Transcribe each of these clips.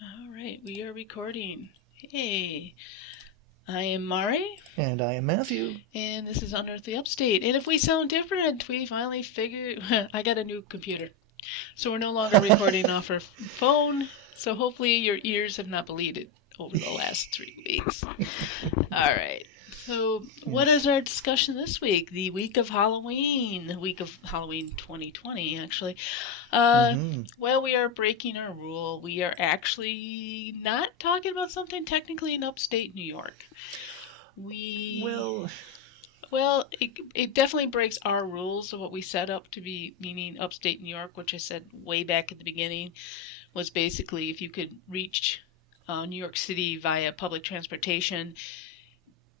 All right, we are recording. Hey, I am Mari. And I am Matthew. And this is Unearthly Upstate. And if we sound different, we finally figured... I got a new computer. So we're no longer recording off our phone. So hopefully your ears have not bleeded over the last 3 weeks. All right. So what is our discussion this week? The week of Halloween. The week of Halloween 2020, actually. Well, we are breaking our rule. We are actually not talking about something technically in upstate New York. Well, it definitely breaks our rules of what we set up to be, meaning upstate New York, which I said way back at the beginning, was basically if you could reach New York City via public transportation,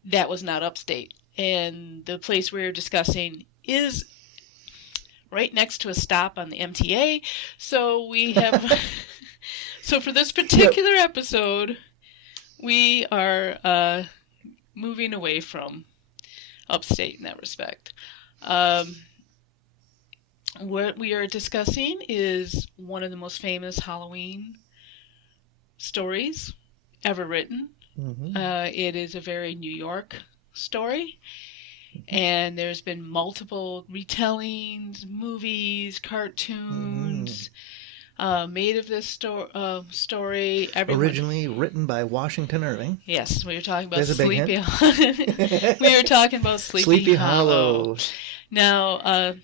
that was not upstate. And the place we're discussing is right next to a stop on the MTA. So we have... So for this particular episode, we are moving away from upstate in that respect. What we are discussing is one of the most famous Halloween stories ever written. It is a very New York story, and there's been multiple retellings, movies, cartoons made of this story. Originally written by Washington Irving. Yes, we were talking about Sleepy. We were talking about Sleepy Hollow. Now,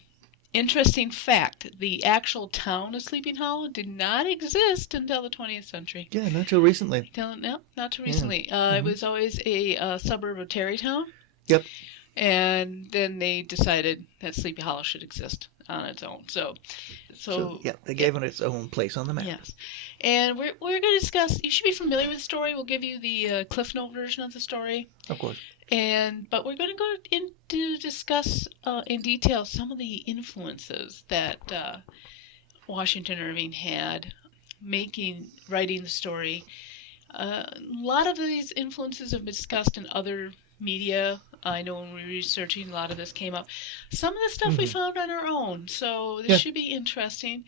interesting fact, the actual town of Sleepy Hollow did not exist until the 20th century. Yeah, not till recently. No, not too recently. It was always a suburb of Tarrytown. Yep. And then they decided that Sleepy Hollow should exist on its own. So they gave it its own place on the map. Yes. And we're going to discuss, you should be familiar with the story. We'll give you the Cliff Note version of the story. Of course. But we're going to go in to discuss in detail some of the influences that Washington Irving had writing the story. A lot of these influences have been discussed in other media. I know when we were researching, a lot of this came up. Some of the stuff we found on our own, so this should be interesting.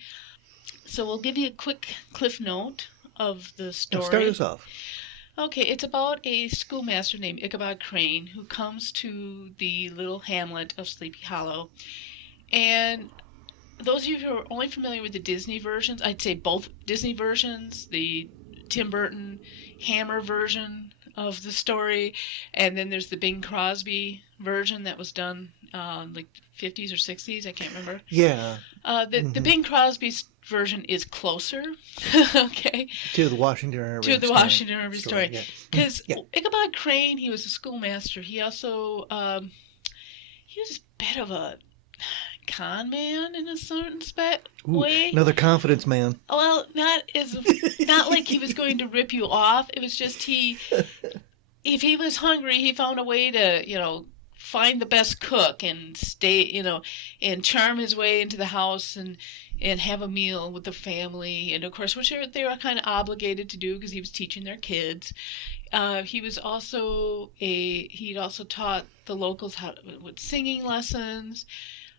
So we'll give you a quick Cliff Note of the story. Start us off. Okay, it's about a schoolmaster named Ichabod Crane who comes to the little hamlet of Sleepy Hollow. And those of you who are only familiar with the Disney versions, I'd say both Disney versions, the Tim Burton Hammer version of the story, and then there's the Bing Crosby version that was done like 50s or 60s, I can't remember. Yeah. The Bing Crosby version is closer, okay, to the Washington Irving story. Because Ichabod Crane, he was a schoolmaster. He also he was a bit of a con man in a certain way. Another confidence man. Well, not like he was going to rip you off. It was just if he was hungry, he found a way to, find the best cook and stay, and charm his way into the house and have a meal with the family. And of course, which they were kind of obligated to do because he was teaching their kids. He'd also taught the locals with singing lessons.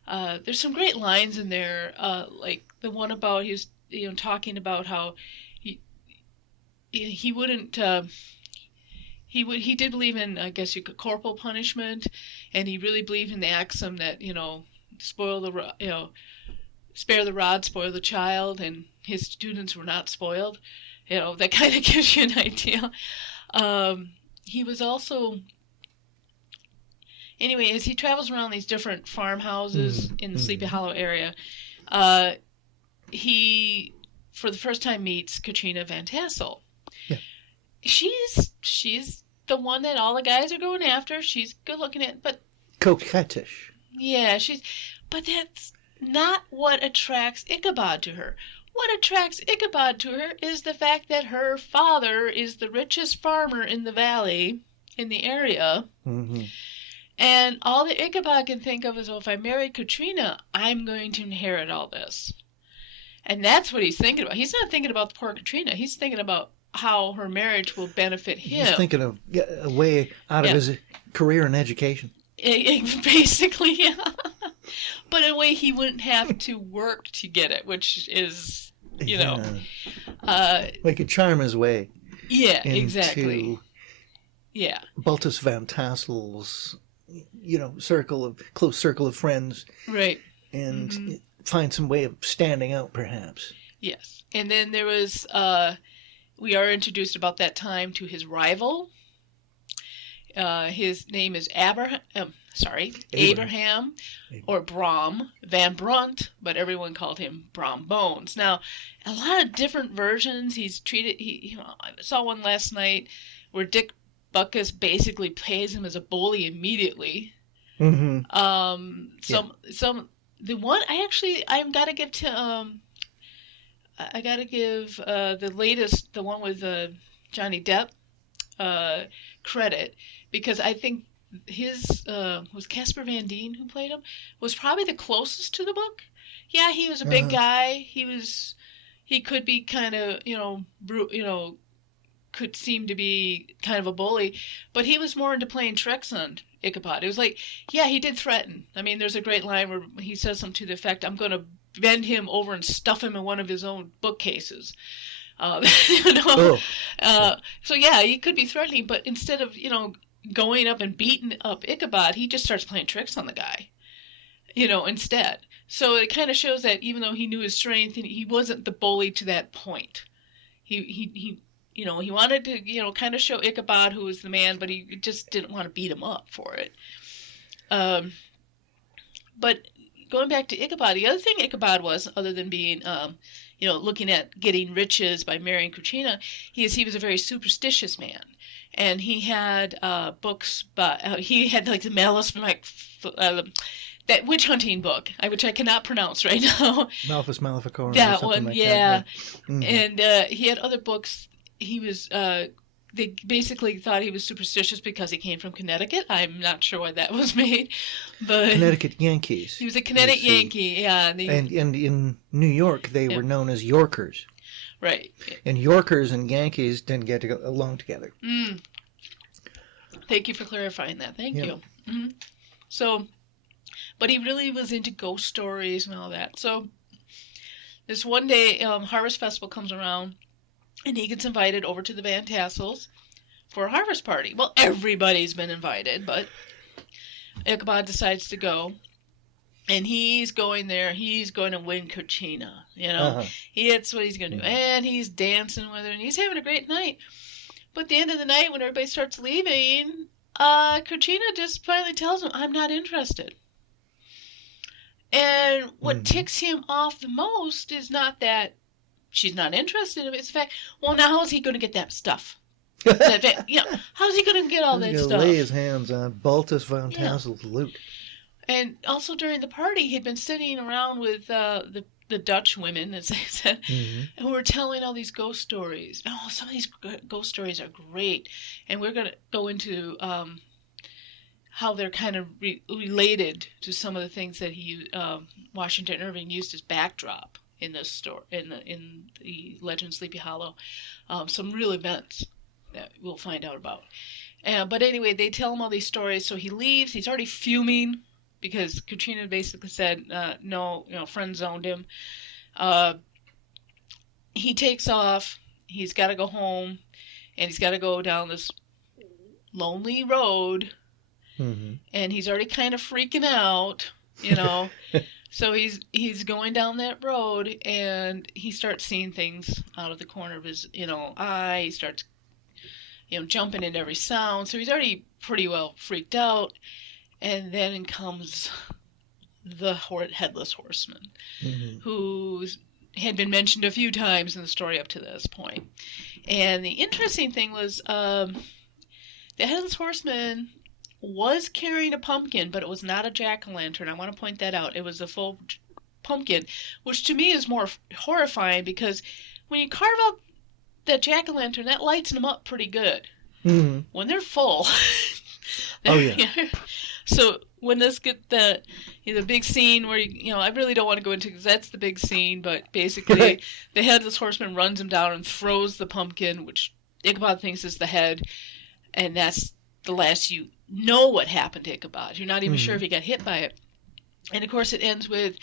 There's some great lines in there, like the one about he was talking about how he wouldn't he did believe in, I guess, corporal punishment, and he really believed in the axiom that spare the rod, spoil the child, and his students were not spoiled. That kind of gives you an idea. He was also... Anyway, as he travels around these different farmhouses in the Sleepy Hollow area, he, for the first time, meets Katrina Van Tassel. Yeah. She's the one that all the guys are going after. She's good looking but coquettish. Yeah, but that's not what attracts Ichabod to her. What attracts Ichabod to her is the fact that her father is the richest farmer in the valley, in the area. And all that Ichabod can think of is, well, if I marry Katrina, I'm going to inherit all this. And that's what he's thinking about. He's not thinking about the poor Katrina. He's thinking about how her marriage will benefit him. He's thinking of a way out of his career and education. Basically, yeah. But in a way he wouldn't have to work to get it, which is you know. Like a charm his way. Yeah, into exactly. Yeah. Baltus Van Tassel's, close circle of friends. Right. And find some way of standing out, perhaps. Yes. And then there was, we are introduced about that time to his rival. His name is Abraham or Brom Van Brunt, but everyone called him Brom Bones. Now, a lot of different versions. He's treated. I saw one last night where Dick Butkus basically plays him as a bully immediately. Mm-hmm. The one I've got to give to I got to give the latest, the one with Johnny Depp, credit, because I think his was Casper Van Dien who played him, was probably the closest to the book. Yeah, he was a big guy. He could be kind of could seem to be kind of a bully, but he was more into playing tricks on Ichabod. It was like, yeah, he did threaten. I mean, there's a great line where he says something to the effect, "I'm going to bend him over and stuff him in one of his own bookcases." So yeah, he could be threatening, but instead of going up and beating up Ichabod, he just starts playing tricks on the guy, instead. So it kind of shows that even though he knew his strength, he wasn't the bully to that point. He wanted to kind of show Ichabod who was the man, but he just didn't want to beat him up for it. But going back to Ichabod, the other thing Ichabod was, other than being looking at getting riches by marrying Krishna, he was a very superstitious man. And he had books, but he had like the Malus, that witch hunting book, which I cannot pronounce right now. Malthus Maleficorum. That one, like yeah. That, right? And he had other books. He was, they basically thought he was superstitious because he came from Connecticut. I'm not sure why that was made, but Connecticut Yankees. He was a Connecticut Yankee, yeah. And in New York, they were known as Yorkers. Right. And Yorkers and Yankees didn't get to go along together. Thank you for clarifying that. Thank you. Mm-hmm. So, but he really was into ghost stories and all that. So, this one day, Harvest Festival comes around, and he gets invited over to the Van Tassels for a harvest party. Well, everybody's been invited, but Ichabod decides to go. And he's going there. He's going to win Krishna. That's what he's going to do. And he's dancing with her, and he's having a great night. But at the end of the night, when everybody starts leaving, Krishna just finally tells him, "I'm not interested." And what ticks him off the most is not that she's not interested in it. It's the fact, well, now how is he going to get that stuff? How's he going to get all that stuff? Lay his hands on Baltus Van Tassel's loot. And also during the party, he'd been sitting around with the Dutch women, as they said, who were telling all these ghost stories. Oh, some of these ghost stories are great. And we're going to go into how they're kind of related to some of the things that Washington Irving used as backdrop in this story, in the Legend of Sleepy Hollow. Some real events that we'll find out about. But anyway, they tell him all these stories, so he leaves. He's already fuming because Katrina basically said, no, friend zoned him. He takes off. He's got to go home, and he's got to go down this lonely road, and he's already kind of freaking out, So he's going down that road, and he starts seeing things out of the corner of his, eye. He starts, jumping into every sound. So he's already pretty well freaked out. And then comes the Headless Horseman, who had been mentioned a few times in the story up to this point. And the interesting thing was the Headless Horseman was carrying a pumpkin, but it was not a jack-o'-lantern. I want to point that out. It was a full pumpkin, which to me is more horrifying because when you carve out that jack-o'-lantern, that lights them up pretty good. When they're full. So when this get the big scene where I really don't want to go into because that's the big scene, but basically the Headless Horseman runs him down and throws the pumpkin, which Ichabod thinks is the head, and that's the last you know what happened to Ichabod. You're not even sure if he got hit by it. And of course it ends with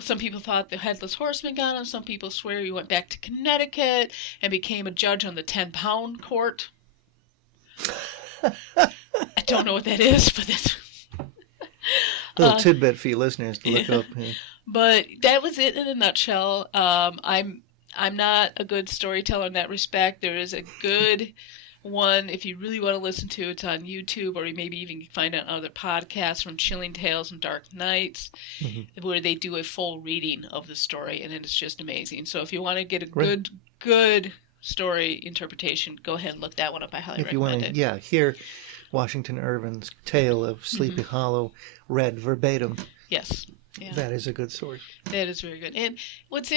some people thought the Headless Horseman got him. Some people swear he went back to Connecticut and became a judge on the 10-pound court. I don't know what that is, but that's... little tidbit for you listeners to look up. Yeah. But that was it in a nutshell. I'm not a good storyteller in that respect. There is a good one, if you really want to listen to it, it's on YouTube, or you maybe even find it on other podcasts, from Chilling Tales and Dark Nights, where they do a full reading of the story, and it is just amazing. So if you want to get a good story interpretation, go ahead and look that one up. I highly recommend it. Yeah, hear Washington Irving's tale of Sleepy Hollow read verbatim. Yes. Yeah. That is a good source. That is very good. And what's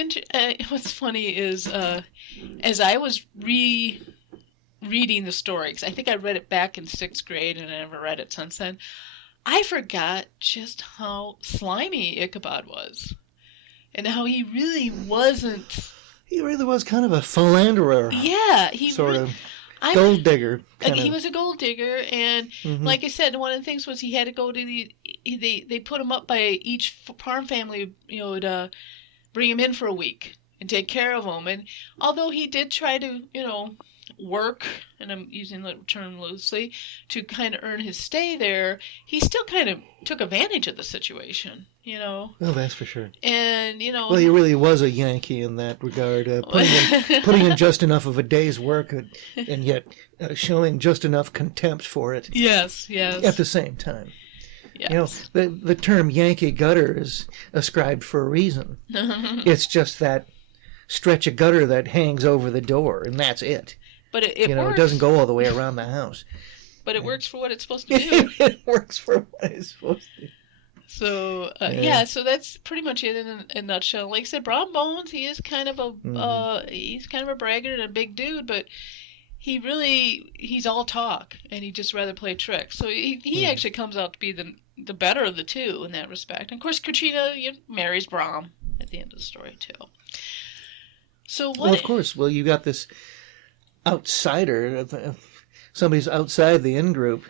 funny is, as I was reading the story, because I think I read it back in 6th grade and I never read it since then, I forgot just how slimy Ichabod was. And how he really wasn't... He really was kind of a philanderer. Yeah. Gold digger. He was a gold digger, and like I said, one of the things was he had to go to they put him up by each farm family, to bring him in for a week and take care of him. And although he did try to, work, and I'm using the term loosely, to kind of earn his stay there, he still kind of took advantage of the situation, Well, that's for sure. And, Well, he really was a Yankee in that regard, putting in just enough of a day's work and yet showing just enough contempt for it. Yes. At the same time. Yes. The term Yankee gutter is ascribed for a reason. It's just that stretch of gutter that hangs over the door, and that's it. But it works. It doesn't go all the way around the house. But it works for what it's supposed to do. It works for what it's supposed to do. So, so that's pretty much it in a nutshell. Like I said, Brom Bones, he is kind of he's kind of a braggart and a big dude, but he's all talk, and he'd just rather play tricks. So he actually comes out to be the better of the two in that respect. And of course, Katrina marries Brom at the end of the story, too. So what... Well, of course. Well, you got this outsider, somebody's outside the in-group,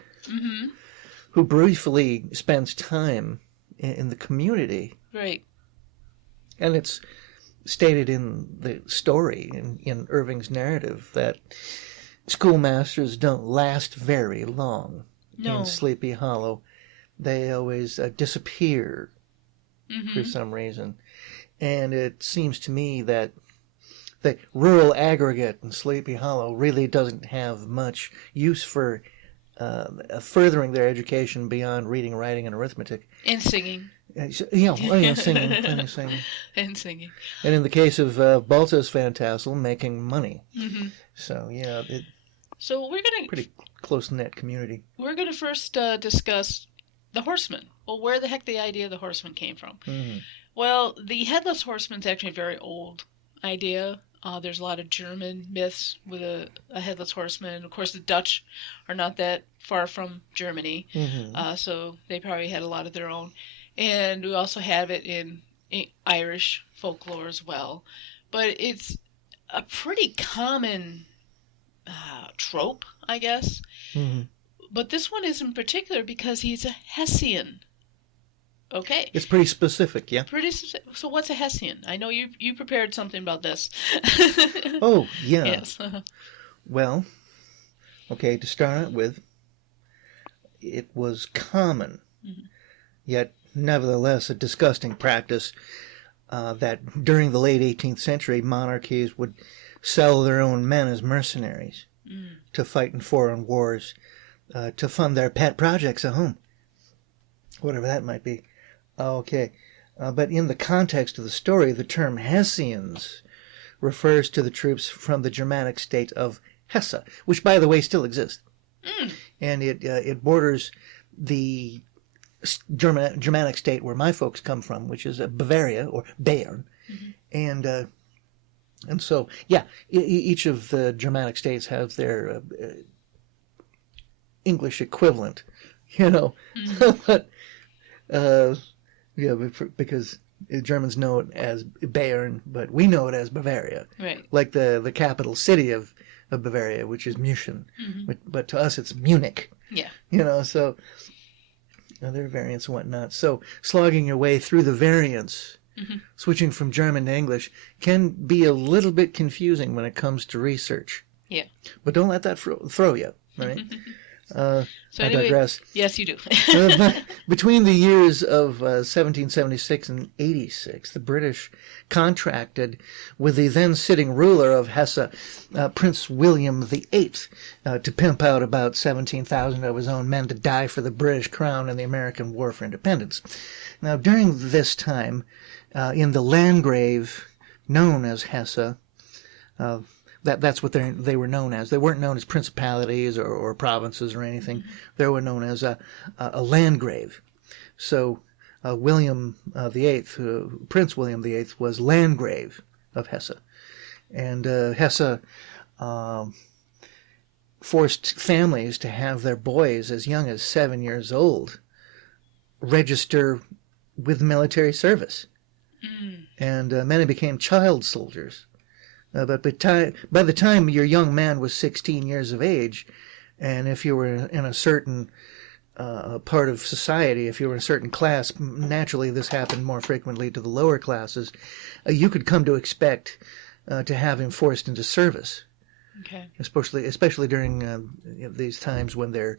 who briefly spends time in the community. Right. And it's stated in the story, in Irving's narrative, that schoolmasters don't last very long in Sleepy Hollow. They always disappear for some reason. And it seems to me that the rural aggregate in Sleepy Hollow really doesn't have much use for furthering their education beyond reading, writing, and arithmetic. And singing. Singing. And singing. And in the case of Balta's Fantassel, making money. So, so we're going to... Pretty close-knit community. We're going to first discuss the Horseman. Well, where the heck the idea of the Horseman came from. Well, the Headless Horseman's actually a very old idea. There's a lot of German myths with a Headless Horseman. Of course, the Dutch are not that far from Germany, so they probably had a lot of their own. And we also have it in Irish folklore as well. But it's a pretty common trope, I guess. But this one is in particular because he's a Hessian. Okay. It's pretty specific, yeah? Pretty specific. So what's a Hessian? I know you prepared something about this. Oh, yeah. Yes. Well, okay, to start with, it was common, yet nevertheless a disgusting practice that during the late 18th century monarchies would sell their own men as mercenaries to fight in foreign wars, to fund their pet projects at home, whatever that might be. Okay, but in the context of the story, the term Hessians refers to the troops from the Germanic state of Hesse, which, by the way, still exists. And it borders the Germanic state where my folks come from, which is Bavaria, or Bayern. And so, yeah, each of the Germanic states has their English equivalent, but... because the Germans know it as Bayern, but we know it as Bavaria. Right. Like the capital city of Bavaria, which is München. But to us, it's Munich. Yeah. So other variants and whatnot. So slogging your way through the variants switching from German to English can be a little bit confusing when it comes to research. Yeah. But don't let that throw you, right? So I anyway, digress. yes, you do. Between the years of 1776 and 86, the British contracted with the then sitting ruler of Hesse, Prince William VIII, to pimp out about 17,000 of his own men to die for the British crown in the American War for Independence. Now, during this time, in the Landgrave known as Hesse, that's what they were known as. They weren't known as principalities or provinces or anything. They were known as a Landgrave. So William VIII, Prince William VIII, was Landgrave of Hesse. And Hesse forced families to have their boys as young as 7 years old register with military service. And many became child soldiers. But by the time your young man was 16 years of age, and if you were in a certain part of society, if you were in a certain class, naturally this happened more frequently to the lower classes, you could come to expect to have him forced into service. Okay. Especially during these times when they're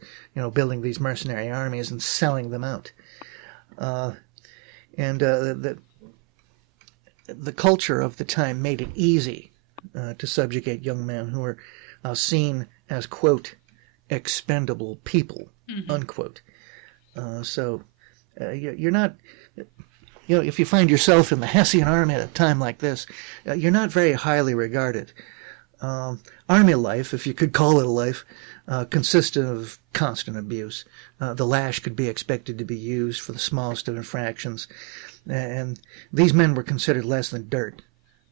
building these mercenary armies and selling them out. The culture of the time made it easy to subjugate young men who were seen as, quote, expendable people, unquote. So you're not, if you find yourself in the Hessian army at a time like this, you're not very highly regarded. Army life, if you could call it a life, consisted of constant abuse. The lash could be expected to be used for the smallest of infractions, and these men were considered less than dirt.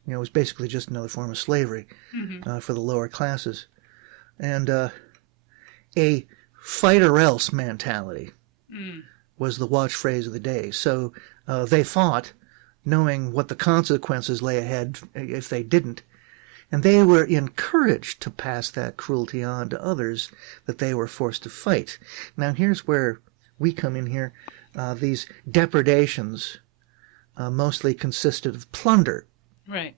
It was basically just another form of slavery for the lower classes. And a fight or else mentality was the watch phrase of the day. So they fought knowing what the consequences lay ahead if they didn't. And they were encouraged to pass that cruelty on to others that they were forced to fight. Now here's where we come in here. These depredations mostly consisted of plunder. Right.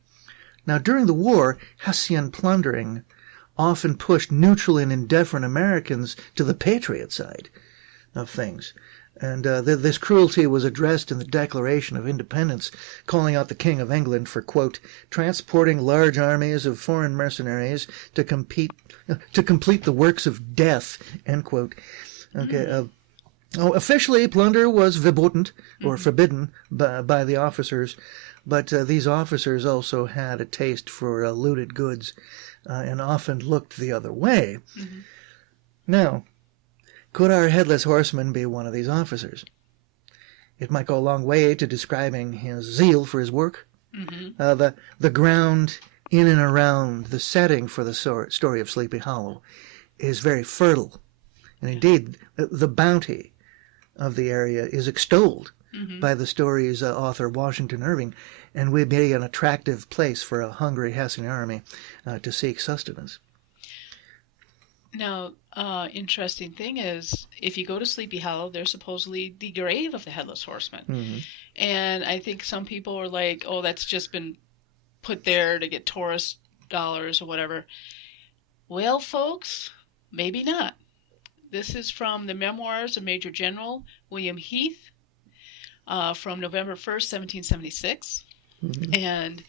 Now, during the war, Hessian plundering often pushed neutral and indifferent Americans to the patriot side of things. And this cruelty was addressed in the Declaration of Independence, calling out the King of England for, quote, transporting large armies of foreign mercenaries to complete the works of death, end quote. Okay. Officially, plunder was verboten, or forbidden, by the officers, but these officers also had a taste for looted goods and often looked the other way. Now, could our headless horseman be one of these officers? It might go a long way to describing his zeal for his work. The ground in and around the setting for the story of Sleepy Hollow is very fertile, and indeed the bounty of the area is extolled by the story's author, Washington Irving, and would be an attractive place for a hungry Hessian army to seek sustenance. Now, interesting thing is, if you go to Sleepy Hollow, there's supposedly the grave of the Headless Horseman. And I think some people are like, oh, that's just been put there to get tourist dollars or whatever. Well, folks, maybe not. This is from the Memoirs of Major General William Heath from November 1st, 1776. And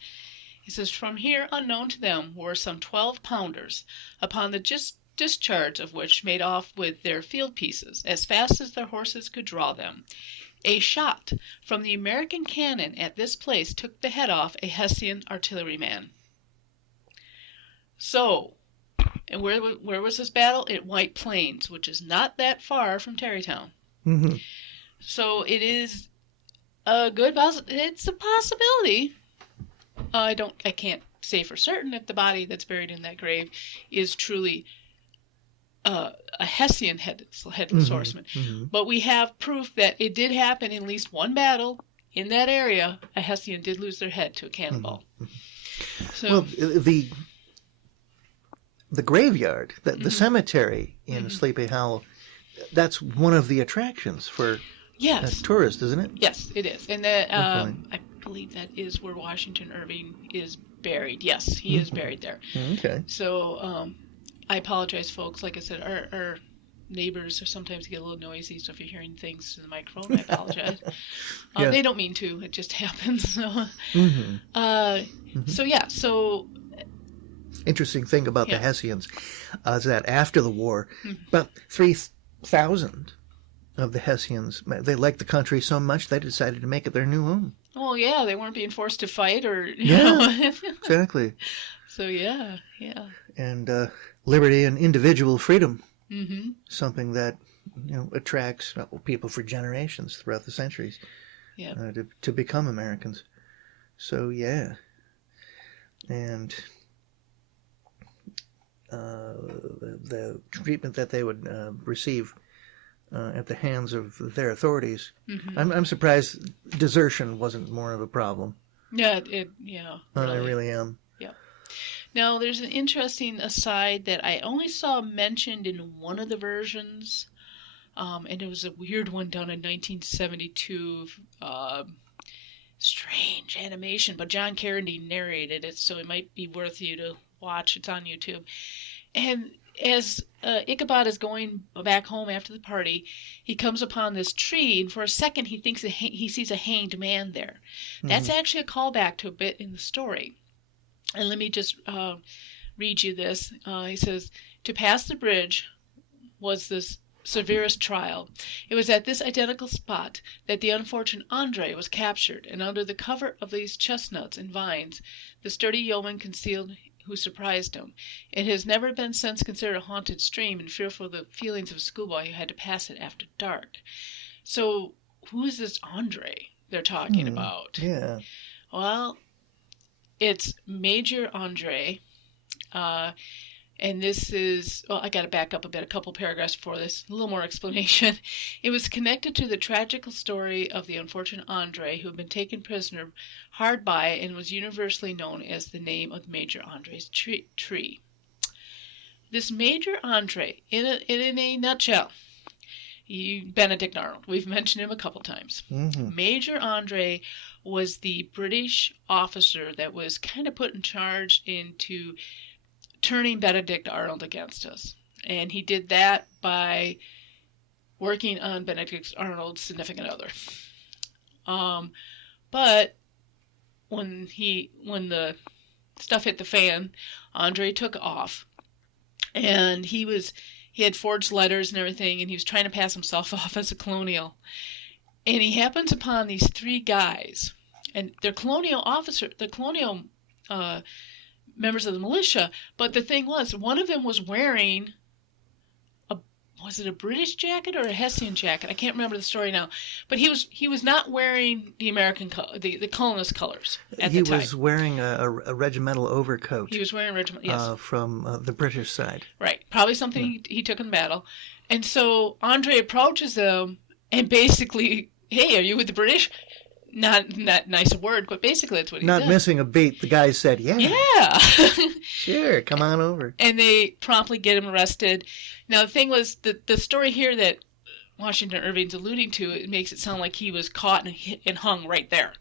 he says, from here, unknown to them, were some 12 pounders, upon the discharge of which made off with their field pieces, as fast as their horses could draw them. A shot from the American cannon at this place took the head off a Hessian artilleryman. So, and where was this battle? At White Plains, which is not that far from Tarrytown. So it is a good it's a possibility. I can't say for certain if the body that's buried in that grave is truly a Hessian headless horseman. But we have proof that it did happen in at least one battle in that area. A Hessian did lose their head to a cannonball. So, well, the graveyard, the cemetery in Sleepy Hollow, that's one of the attractions for tourists, isn't it? Yes, it is. And I'm believe that is where Washington Irving is buried. Yes, he is buried there. Okay. So I apologize, folks. Like I said, our neighbors sometimes get a little noisy, so if you're hearing things through the microphone, I apologize. Yeah. They don't mean to. It just happens. So, so interesting thing about the Hessians is that after the war, about 3,000 of the Hessians, they liked the country so much they decided to make it their new home. Oh, yeah, they weren't being forced to fight or, you know. Exactly. So, yeah. And liberty and individual freedom, Mm-hmm. something that, attracts people for generations throughout the centuries to become Americans. So, yeah. And the treatment that they would receive at the hands of their authorities. Mm-hmm. I'm surprised desertion wasn't more of a problem. Yeah, I really am. Yeah. Now, there's an interesting aside that I only saw mentioned in one of the versions, and it was a weird one done in 1972. Strange animation, but John Carradine narrated it, so it might be worth you to watch. It's on YouTube. And as Ichabod is going back home after the party, he comes upon this tree, and for a second he thinks he sees a hanged man there. Mm-hmm. That's actually a callback to a bit in the story. And let me just read you this. He says, "To pass the bridge was this severest trial. It was at this identical spot that the unfortunate Andre was captured, and under the cover of these chestnuts and vines, the sturdy yeoman concealed who surprised him. It has never been since considered a haunted stream, and fearful of the feelings of a schoolboy who had to pass it after dark." So, who is this Andre they're talking about? Yeah. Well, it's Major Andre, and this is, I got to back up a couple paragraphs before this, a little more explanation. It was connected to the tragical story of the unfortunate Andre, who had been taken prisoner hard by and was universally known as the name of Major Andre's tree. This Major Andre, in a nutshell, Benedict Arnold, we've mentioned him a couple times. Mm-hmm. Major Andre was the British officer that was kind of put in charge into turning Benedict Arnold against us. And he did that by working on Benedict Arnold's significant other. But when the stuff hit the fan, Andre took off. And he had forged letters and everything, and he was trying to pass himself off as a colonial. And he happens upon these three guys, and they're colonial members of the militia. But the thing was, one of them was wearing was it a British jacket or a Hessian jacket? I can't remember the story now. But he was not wearing the American the colonist colors at the time. He was wearing a regimental overcoat. He was wearing a regimental, yes. From the British side. Right. Probably something he took in battle. And so Andre approaches them and basically, "Hey, are you with the British?" Not that nice a word, but basically that's what he did. Not missing a beat, the guy said, "Yeah. Yeah. Sure, come on over." And they promptly get him arrested. Now, the thing was, the story here that Washington Irving's alluding to, it makes it sound like he was caught and hung right there.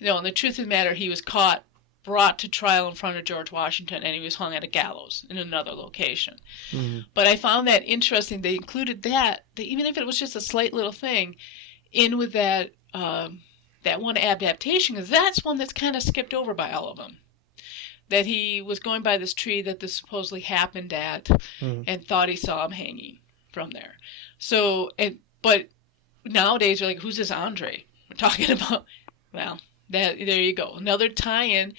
No, and the truth of the matter, he was caught, brought to trial in front of George Washington, and he was hung at a gallows in another location. Mm-hmm. But I found that interesting. They included that even if it was just a slight little thing, in with that one adaptation, because that's one that's kind of skipped over by all of them. That he was going by this tree that this supposedly happened at, and thought he saw him hanging from there. So, but nowadays you're like, who's this Andre we're talking about? Well, there you go. Another tie-in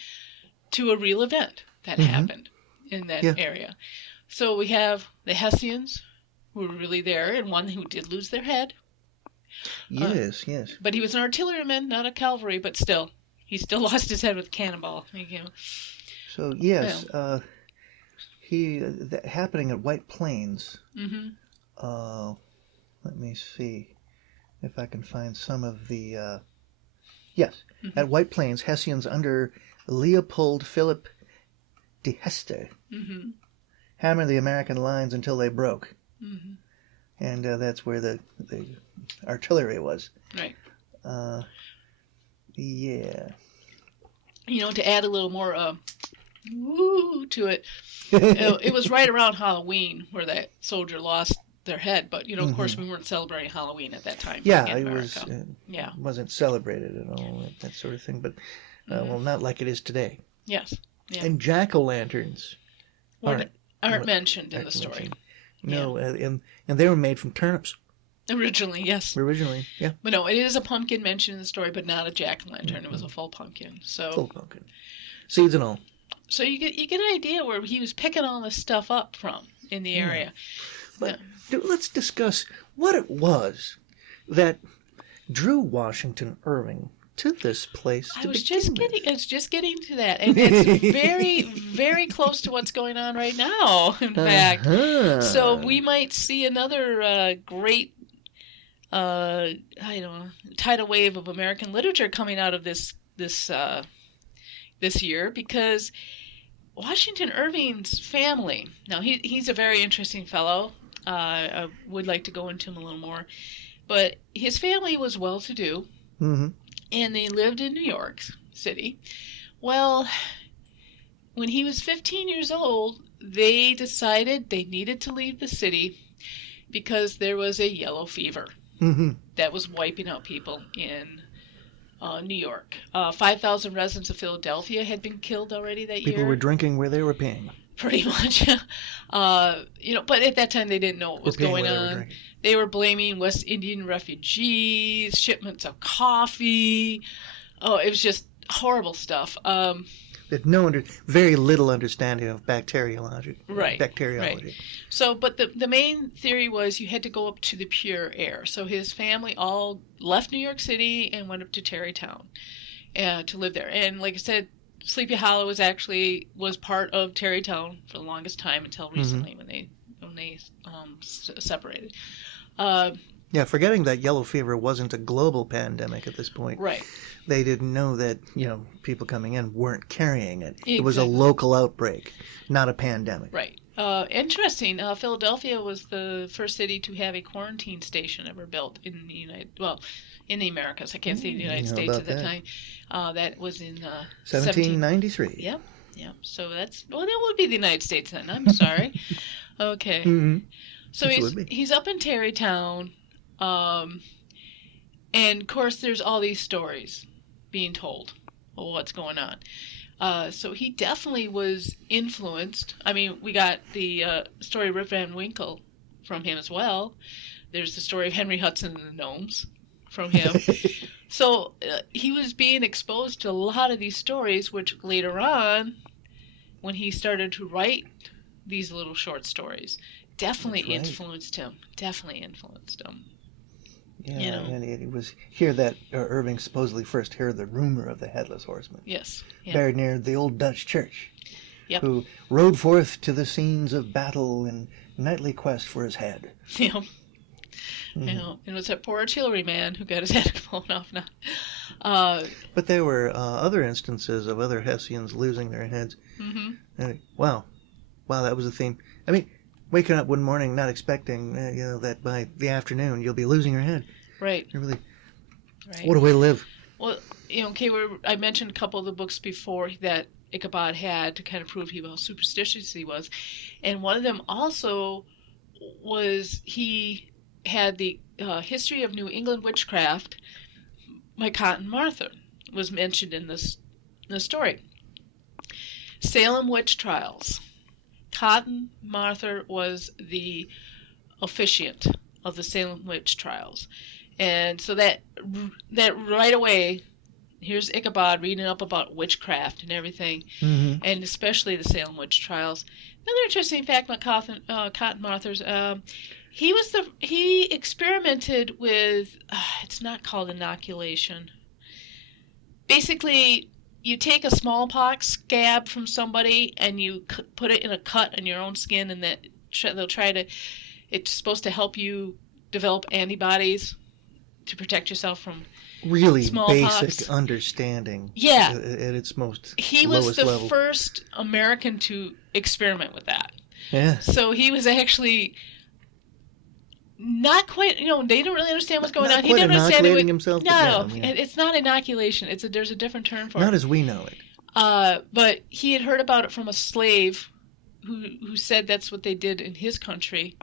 to a real event that happened in that area. So we have the Hessians, who were really there, and one who did lose their head. Yes, yes. But he was an artilleryman, not a cavalry, but still. He still lost his head with a cannonball. So, yes, happening at White Plains. Mm-hmm. Let me see if I can find some of the... Yes, at White Plains, Hessians under Leopold Philip de Hester hammered the American lines until they broke. Mm-hmm. And that's where the artillery was. Right. Yeah. To add a little more woo to it, it was right around Halloween where that soldier lost their head. But, of course, we weren't celebrating Halloween at that time. Yeah, in it America. wasn't celebrated at all, that sort of thing. But, well, not like it is today. Yes. Yeah. And jack-o'-lanterns aren't mentioned in the story. No, and they were made from turnips. Originally, yes. Yeah. But no, it is a pumpkin mentioned in the story, but not a jack-o'-lantern. It was a full pumpkin. Full pumpkin. Seeds and all. So you get an idea where he was picking all this stuff up from in the area. But let's discuss what it was that drew Washington Irving to this place. I was just getting to that, and it's very, very close to what's going on right now. In fact, so we might see another great, tidal wave of American literature coming out of this year, because Washington Irving's family. Now he's a very interesting fellow. I would like to go into him a little more, but his family was well-to-do. Mm-hmm. And they lived in New York City. Well, when he was 15 years old, they decided they needed to leave the city because there was a yellow fever that was wiping out people in New York. 5,000 residents of Philadelphia had been killed already that year. People were drinking where they were peeing. Pretty much. But at that time they didn't know what was going on. They were blaming West Indian refugees, shipments of coffee. Oh, it was just horrible stuff. Very little understanding of bacteriology. Right. So, but the main theory was you had to go up to the pure air. So his family all left New York City and went up to Tarrytown to live there. And like I said, Sleepy Hollow was part of Tarrytown for the longest time until recently when they separated. Forgetting that yellow fever wasn't a global pandemic at this point. Right. They didn't know that people coming in weren't carrying it. Exactly. It was a local outbreak, not a pandemic. Right. Interesting. Philadelphia was the first city to have a quarantine station ever built in the Americas. I can't say the United States at the time. That was in 1793. Yep. So that would be the United States then. I'm sorry. Okay. Mm-hmm. So he's up in Tarrytown, and of course there's all these stories being told of what's going on. So he definitely was influenced. I mean, we got the story of Rip Van Winkle from him as well. There's the story of Henry Hudson and the Gnomes from him. So he was being exposed to a lot of these stories, which later on, when he started to write these little short stories, definitely influenced him. Yeah, and it was here that Irving supposedly first heard the rumor of the Headless Horseman. Yes. Yeah. Buried near the old Dutch church. Yep. Who rode forth to the scenes of battle in nightly quest for his head. Yeah. And it was that poor artilleryman who got his head blown off now. But there were other instances of other Hessians losing their heads. Mm-hmm. And, wow, that was a theme. I mean, waking up one morning not expecting, that by the afternoon you'll be losing your head. Right. Really, what a way to live. Well, I mentioned a couple of the books before that Ichabod had to kind of prove how superstitious he was. And one of them also was he had the history of New England witchcraft by Cotton Mather was mentioned in the story. Salem witch trials. Cotton Mather was the officiant of the Salem witch trials. And so that right away, here's Ichabod reading up about witchcraft and everything, and especially the Salem witch trials. Another interesting fact about Cotton Mather's, he experimented with, it's not called inoculation. Basically, you take a smallpox scab from somebody and you put it in a cut on your own skin, and they'll try to. It's supposed to help you develop antibodies to protect yourself from really smallpox. Basic understanding. Yeah, at its most. He was the level. first American to experiment with that. Yeah. So he was actually Not quite. They don't really understand what's going Not on. He quite didn't understand it. inoculating himself. No, Yeah. it's not inoculation. There's a different term for it. Not as we know it. But he had heard about it from a slave who said that's what they did in his country,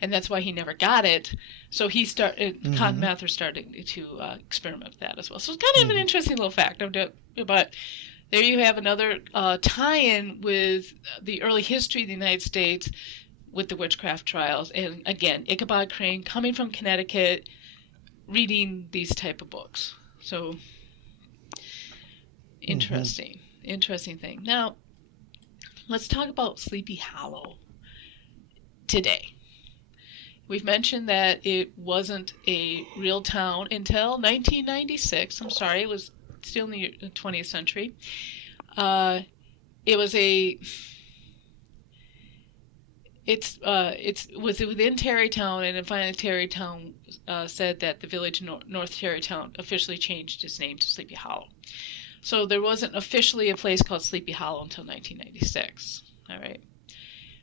and that's why he never got it. So he started. Cotton Mather started to experiment with that as well. So it's kind of an interesting little fact. But there you have another tie-in with the early history of the United States with the witchcraft trials. And again, Ichabod Crane coming from Connecticut, reading these type of books. So interesting thing. Now, let's talk about Sleepy Hollow today. We've mentioned that it wasn't a real town until 1996. I'm sorry, it was still in the 20th century. It was It was within Tarrytown, and then finally Tarrytown said that the village North Tarrytown officially changed its name to Sleepy Hollow. So there wasn't officially a place called Sleepy Hollow until 1996. All right.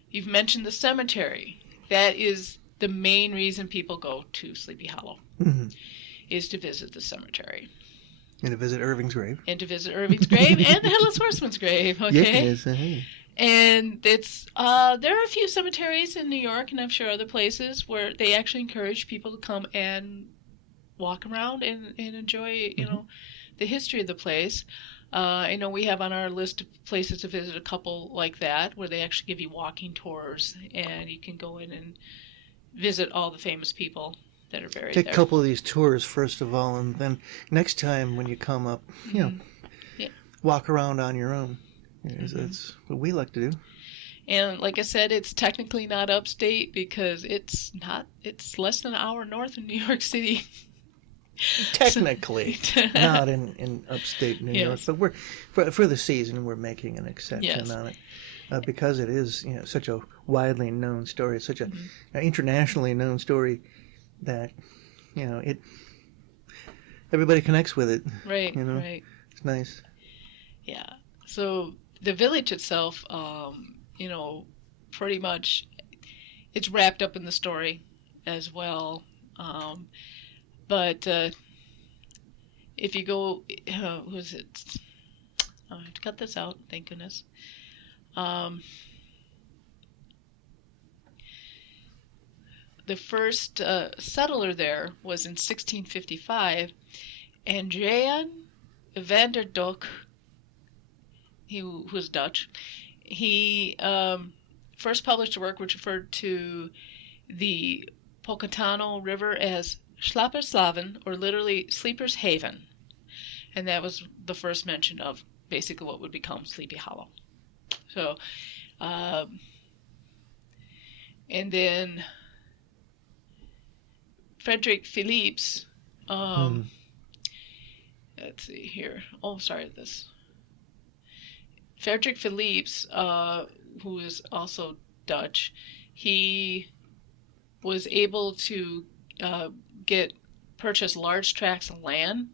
You've mentioned the cemetery. That is the main reason people go to Sleepy Hollow, is to visit the cemetery. And to visit Irving's grave. And the Headless Horseman's grave, okay? Yes. And it's there are a few cemeteries in New York, and I'm sure other places, where they actually encourage people to come and walk around and enjoy, the history of the place. I know we have on our list of places to visit a couple like that, where they actually give you walking tours, and you can go in and visit all the famous people that are buried there. Take a couple of these tours first of all, and then next time when you come up, walk around on your own. That's what we like to do. And like I said, it's technically not upstate because it's less than an hour north of New York City. Technically, not in upstate New York, but we're for the season we're making an exception on it because it is such a widely known story. It's such an internationally known story that everybody connects with it. Right. Right. It's nice. Yeah. So the village itself, pretty much, it's wrapped up in the story as well. But if you go, who is it? I have to cut this out, thank goodness. The first settler there was in 1655, and Jan van der Donck, who was Dutch. He first published a work which referred to the Pocatano River as Slaperslaven, or literally Sleeper's Haven. And that was the first mention of basically what would become Sleepy Hollow. So, and then Frederick Philipps, let's see here. Frederick Philipps, who is also Dutch, he was able to purchase large tracts of land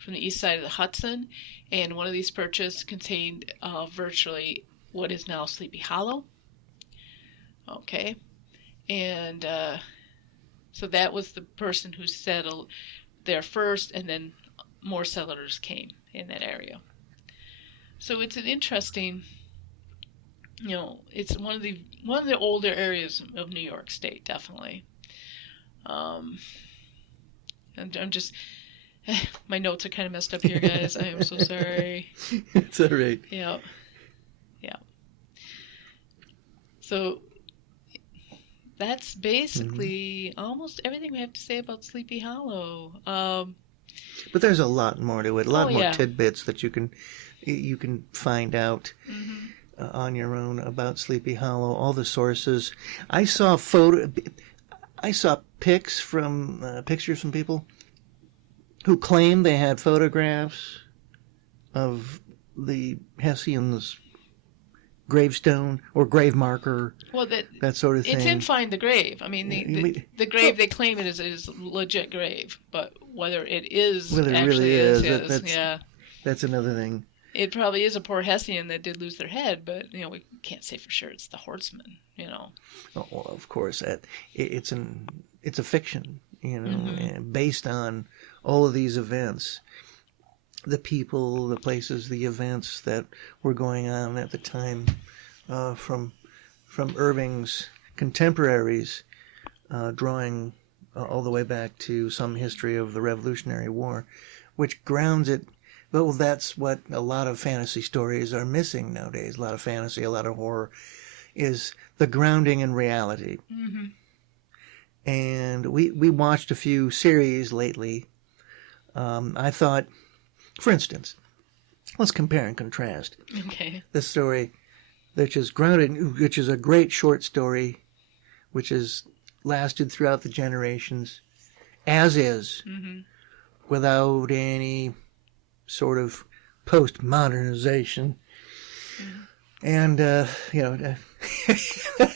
from the east side of the Hudson, and one of these purchases contained virtually what is now Sleepy Hollow. Okay, and so that was the person who settled there first, and then more settlers came in that area. So it's an interesting, it's one of the older areas of New York State, definitely. And I'm just, my notes are kind of messed up here, guys. I am so sorry. It's all right. Yeah. So that's basically almost everything we have to say about Sleepy Hollow. But there's a lot more to it. A lot more tidbits that you can find out on your own about Sleepy Hollow. All the sources. I saw pictures from people who claimed they had photographs of the Hessians' gravestone or grave marker. Well, that sort of thing. It's in Find the Grave. I mean, the grave they claim it is a legit grave, but whether it is really is, that's another thing. it probably is a poor Hessian that did lose their head, but we can't say for sure it's the horseman. Oh, well, of course, it's a fiction, Mm-hmm. based on all of these events, the people, the places, the events that were going on at the time, from Irving's contemporaries, drawing all the way back to some history of the Revolutionary War, which grounds it. Well, that's what a lot of fantasy stories are missing nowadays. A lot of fantasy, a lot of horror, is the grounding in reality. Mm-hmm. And we watched a few series lately. I thought, for instance, let's compare and contrast. Okay. This story, which is grounded, which is a great short story, which has lasted throughout the generations, as is, Mm-hmm. without any sort of post-modernization. Mm-hmm. And, I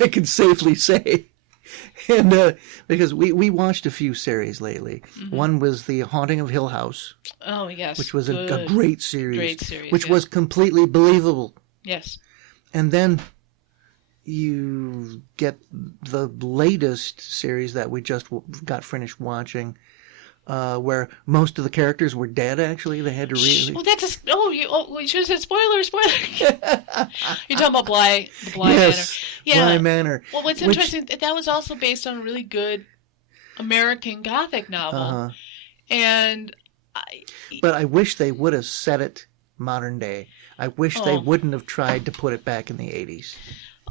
can safely say, and because we watched a few series lately. Mm-hmm. One was The Haunting of Hill House. Oh, yes. Which was a great series. Which yes. was completely believable. Yes. And then you get the latest series that we just got finished watching, where most of the characters were dead. Actually, they had to Well, that's you should have said spoiler. You're talking about Bly yes, Manor. Yeah. Bly Manor. Well, what's interesting, that was also based on a really good American Gothic novel, Uh-huh. and but I wish they would have set it modern day. I wish they wouldn't have tried to put it back in the 80s.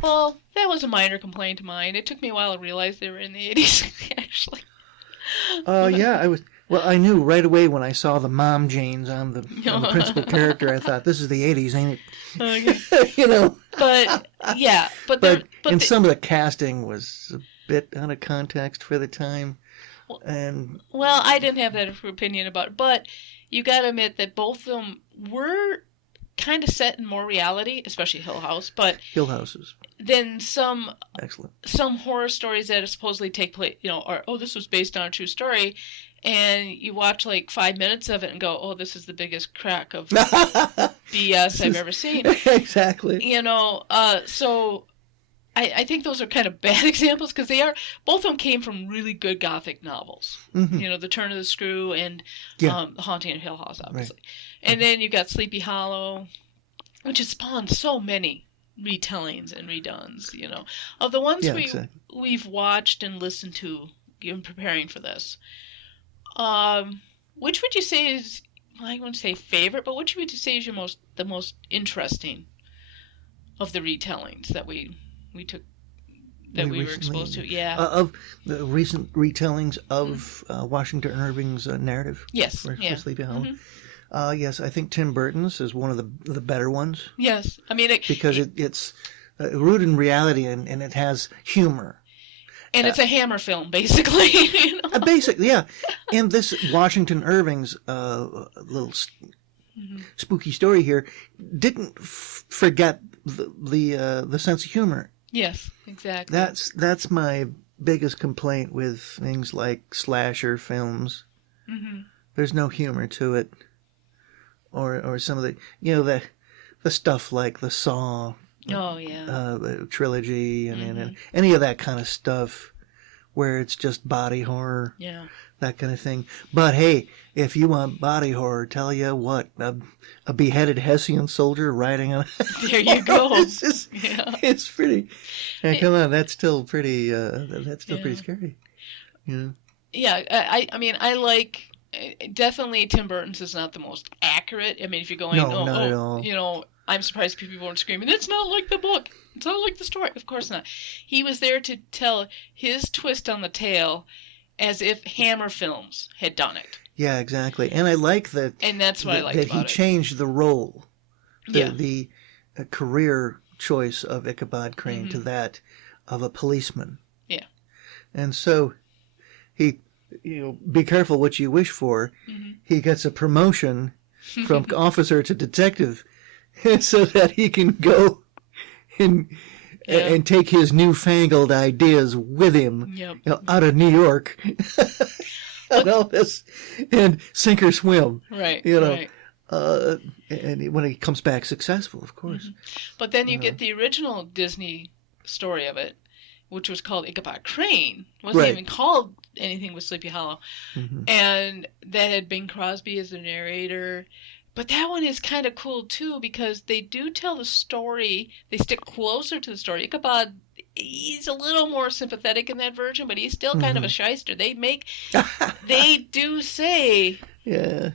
Well, that was a minor complaint of mine. It took me a while to realize they were in the 80s, actually. Yeah, I knew right away when I saw the mom Janes on the principal character. I thought, this is the 80s, ain't it? Okay. But yeah, but some of the casting was a bit out of context for the time. And well, I didn't have that opinion about it, but you got to admit that both of them were kind of set in more reality, especially Hill House, but Hill Houses. Then some Excellent. Some horror stories that supposedly take place, or this was based on a true story, and you watch like 5 minutes of it and go, oh, this is the biggest crack of BS I've ever seen. Exactly. So I think those are kind of bad examples because both of them came from really good Gothic novels. Mm-hmm. The Turn of the Screw and The Haunting of Hill House, obviously. Right. And then you've got Sleepy Hollow, which has spawned so many retellings and redones, Of the ones we've watched and listened to in preparing for this, which would you say is, I wouldn't say favorite, but which would you say is the most interesting of the retellings that we took, that we were exposed to? Yeah. Of the recent retellings of Washington Irving's narrative? Yes. For Sleepy Hollow? Mm-hmm. Yes, I think Tim Burton's is one of the better ones. Yes. I mean, because it's rooted in reality and it has humor. And it's a Hammer film, basically. Basically, yeah. And this Washington Irving's little spooky story here didn't forget the sense of humor. Yes, exactly. That's my biggest complaint with things like slasher films. Mm-hmm. There's no humor to it. Or some of the the stuff like the Saw trilogy and any of that kind of stuff where it's just body horror, that kind of thing. But hey, if you want body horror, tell you what, a beheaded Hessian soldier riding on there you go. It's pretty. Come on, that's still pretty. Pretty scary. Yeah, I mean, I like. Definitely, Tim Burton's is not the most accurate. I mean, if you're going, not at all. I'm surprised people weren't screaming, it's not like the book. It's not like the story. Of course not. He was there to tell his twist on the tale as if Hammer Films had done it. Yeah, exactly. And I like that. And that's what I liked that about he changed the role, the career choice of Ichabod Crane to that of a policeman. Yeah. And so he... be careful what you wish for. Mm-hmm. He gets a promotion from officer to detective so that he can go and take his newfangled ideas with him out of New York and all this and sink or swim. Right. and when he comes back successful, of course. Mm-hmm. But then you get the original Disney story of it, which was called Ichabod Crane. It wasn't even called anything with Sleepy Hollow. Mm-hmm. And that had Bing Crosby as the narrator. But that one is kind of cool, too, because they do tell the story. They stick closer to the story. Ichabod, he's a little more sympathetic in that version, but he's still kind of a shyster. They do say in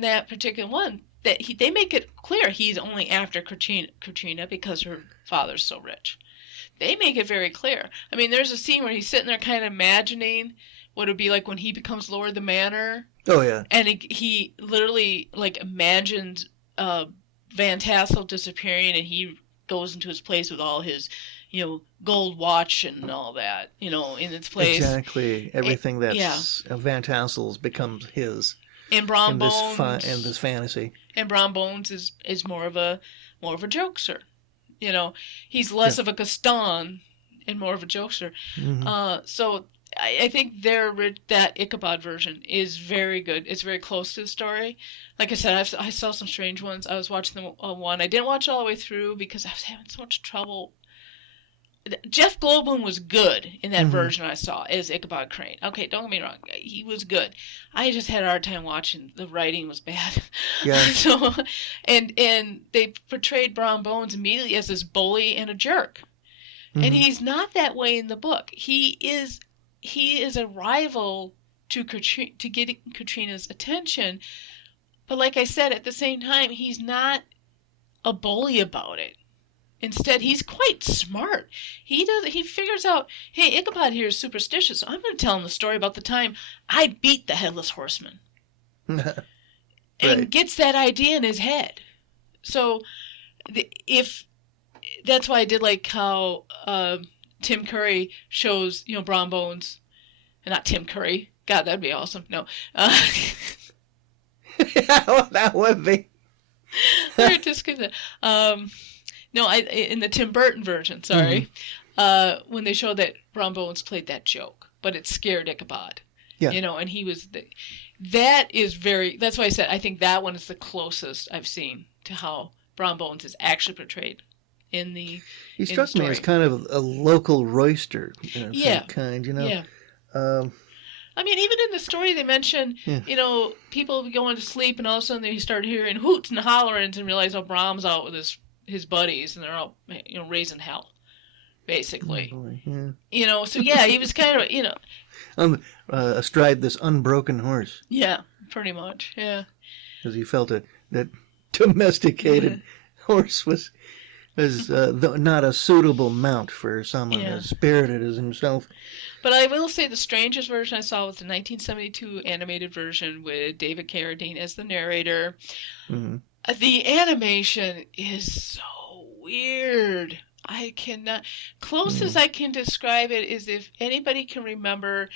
that particular one that they make it clear he's only after Katrina because her father's so rich. They make it very clear. I mean, there's a scene where he's sitting there kind of imagining what it would be like when he becomes Lord of the Manor. Oh, yeah. And he literally, like, imagines Van Tassel disappearing, and he goes into his place with all his, gold watch and all that, in its place. Exactly. Everything that's Van Tassel's becomes his. And Brom Bones. In this fantasy. And Brom Bones is more of a jokester. He's less of a Gaston and more of a jokester. Mm-hmm. So I think that Ichabod version is very good. It's very close to the story. Like I said, I saw some strange ones. I was watching the one. I didn't watch it all the way through because I was having so much trouble. Jeff Goldblum was good in that version I saw as Ichabod Crane. Okay, don't get me wrong. He was good. I just had a hard time watching. The writing was bad. Yeah. So, and they portrayed Brom Bones immediately as this bully and a jerk. Mm-hmm. And he's not that way in the book. He is a rival to get Katrina's attention. But like I said, at the same time, he's not a bully about it. Instead, he's quite smart. He figures out, hey, Ichabod here is superstitious. So I'm going to tell him the story about the time I beat the Headless Horseman. And gets that idea in his head. So that's why I did like how Tim Curry shows, Brom Bones. And not Tim Curry. God, that'd be awesome. No. Yeah, well, that would be. No, in the Tim Burton version, sorry, when they showed that Brom Bones played that joke, but it scared Ichabod. Yeah. And he was that's why I said I think that one is the closest I've seen to how Brom Bones is actually portrayed in the He struck me as kind of a local roister, some kind, Yeah. I mean, even in the story they mention, people going to sleep and all of a sudden they start hearing hoots and hollerings and realize, Brom's out with his buddies and they're all, raising hell, basically. Oh boy, yeah. So he was kind of, astride this unbroken horse. Yeah, pretty much, yeah. Because he felt that domesticated horse was not a suitable mount for someone as spirited as himself. But I will say the strangest version I saw was the 1972 animated version with David Carradine as the narrator. Mm-hmm. The animation is so weird. I cannot. Closest I can describe it is if anybody can remember,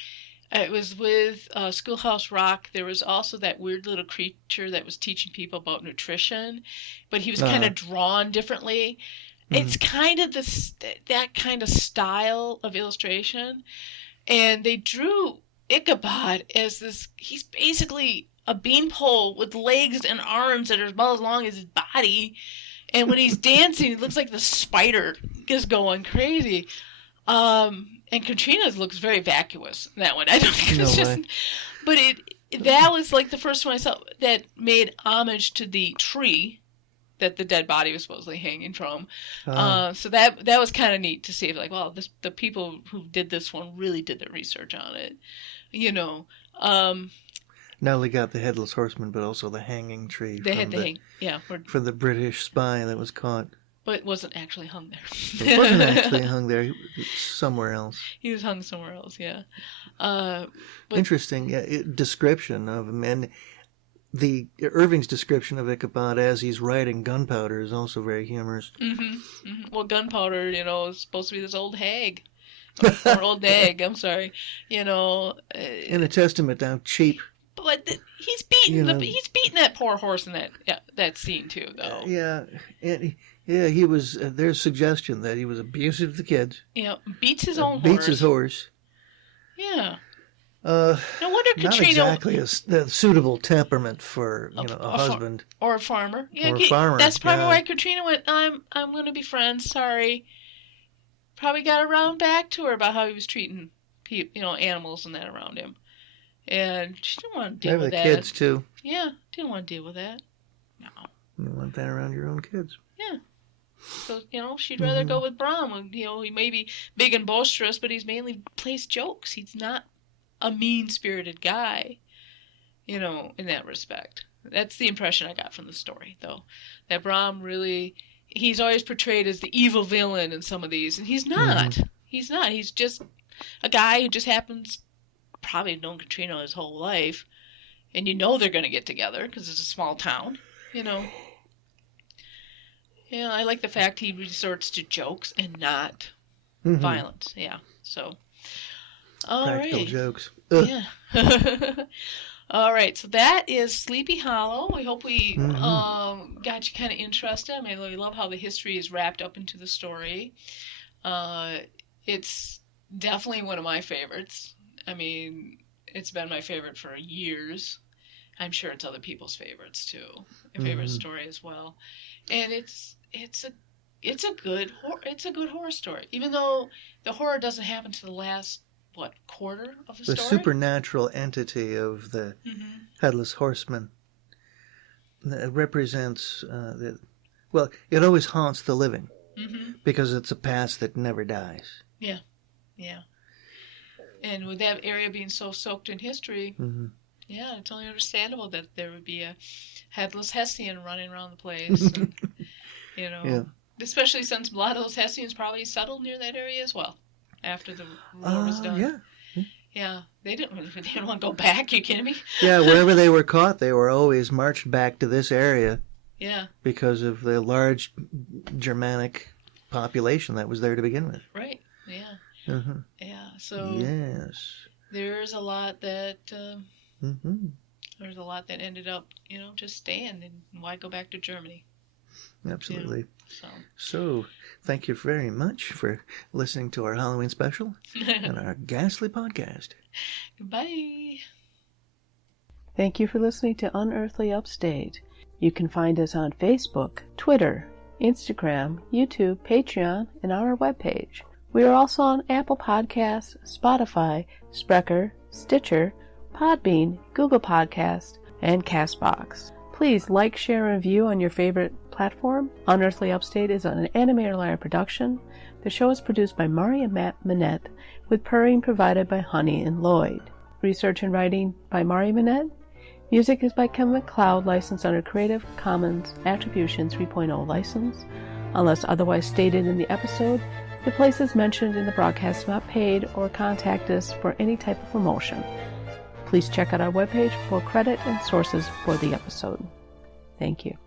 it was with Schoolhouse Rock. There was also that weird little creature that was teaching people about nutrition, but he was kind of drawn differently. Mm-hmm. It's kind of that kind of style of illustration. And they drew Ichabod as this, he's basically a beanpole with legs and arms that are about as long as his body. And when he's dancing, he looks like the spider is going crazy. And Katrina's looks very vacuous in that one. I don't think it's just, but that was like the first one I saw that made homage to the tree that the dead body was supposedly hanging from. So that was kind of neat to see. Like, well, the people who did this one really did their research on it. Not only got the Headless Horseman, but also the hanging tree. They had the hang, for the British spy that was caught. But it wasn't actually hung there. It wasn't actually hung there. He was somewhere else. He was hung somewhere else, yeah. Interesting description of him. And the Irving's description of Ichabod as he's riding gunpowder is also very humorous. Mm-hmm. Mm-hmm. Well, gunpowder, is supposed to be this old hag. Or old nag, I'm sorry. In a testament to how cheap. But he's beating that poor horse in that scene too, though. He was. There's suggestion that he was abusive to kids. Yeah, beats his own horse. Beats his horse. Yeah. No wonder Not Katrina exactly the suitable temperament for a husband or a farmer. Yeah, or a farmer. That's probably yeah. why Katrina went. I'm going to be friends. Sorry. Probably got around back to her about how he was treating people, animals and that around him, and she didn't want to deal with the that. Kids too. Yeah, didn't want to deal with that. No. You want that around your own kids. Yeah. So, she'd rather go with Brom. He may be big and boisterous, but he's mainly plays jokes. He's not a mean-spirited guy, in that respect. That's the impression I got from the story, though. That Brom really, he's always portrayed as the evil villain in some of these, and he's not. He's not. He's just a guy who just happens, probably known Katrina his whole life, and they're going to get together because it's a small town, Yeah, I like the fact he resorts to jokes and not violence. Yeah, so. All Practical right. jokes. Yeah. All right, so that is Sleepy Hollow. We hope we got you kind of interested. I mean, we love how the history is wrapped up into the story. It's definitely one of my favorites. I mean, it's been my favorite for years. I'm sure it's other people's favorites too. A favorite story as well. And it's a good horror story. Even though the horror doesn't happen to the last quarter of the story. The supernatural entity of the Headless Horseman represents it always haunts the living because it's a past that never dies. Yeah. And with that area being so soaked in history, yeah, it's only understandable that there would be a headless Hessian running around the place. And, especially since a lot of those Hessians probably settled near that area as well after the war was done. Yeah, they didn't want to go back. You kidding me? Yeah, wherever they were caught, they were always marched back to this area. Yeah. Because of the large Germanic population that was there to begin with. Right. Yeah. Yeah. So. Yes. There's a lot that. There's a lot that ended up, just staying, and why go back to Germany? Absolutely. So, thank you very much for listening to our Halloween special and our ghastly podcast. Goodbye. Thank you for listening to Unearthly Upstate. You can find us on Facebook, Twitter, Instagram, YouTube, Patreon, and on our webpage. We are also on Apple Podcasts, Spotify, Spreaker, Stitcher, Podbean, Google Podcast, and CastBox. Please like, share, and review on your favorite platform. Unearthly Upstate is an Animator Liar production. The show is produced by Mari and Matt Manette, with purring provided by Honey and Lloyd. Research and writing by Mari Manette. Music is by Kevin MacLeod, licensed under Creative Commons Attribution 3.0 license. Unless otherwise stated in the episode, the places mentioned in the broadcast are not paid or contact us for any type of promotion. Please check out our webpage for credit and sources for the episode. Thank you.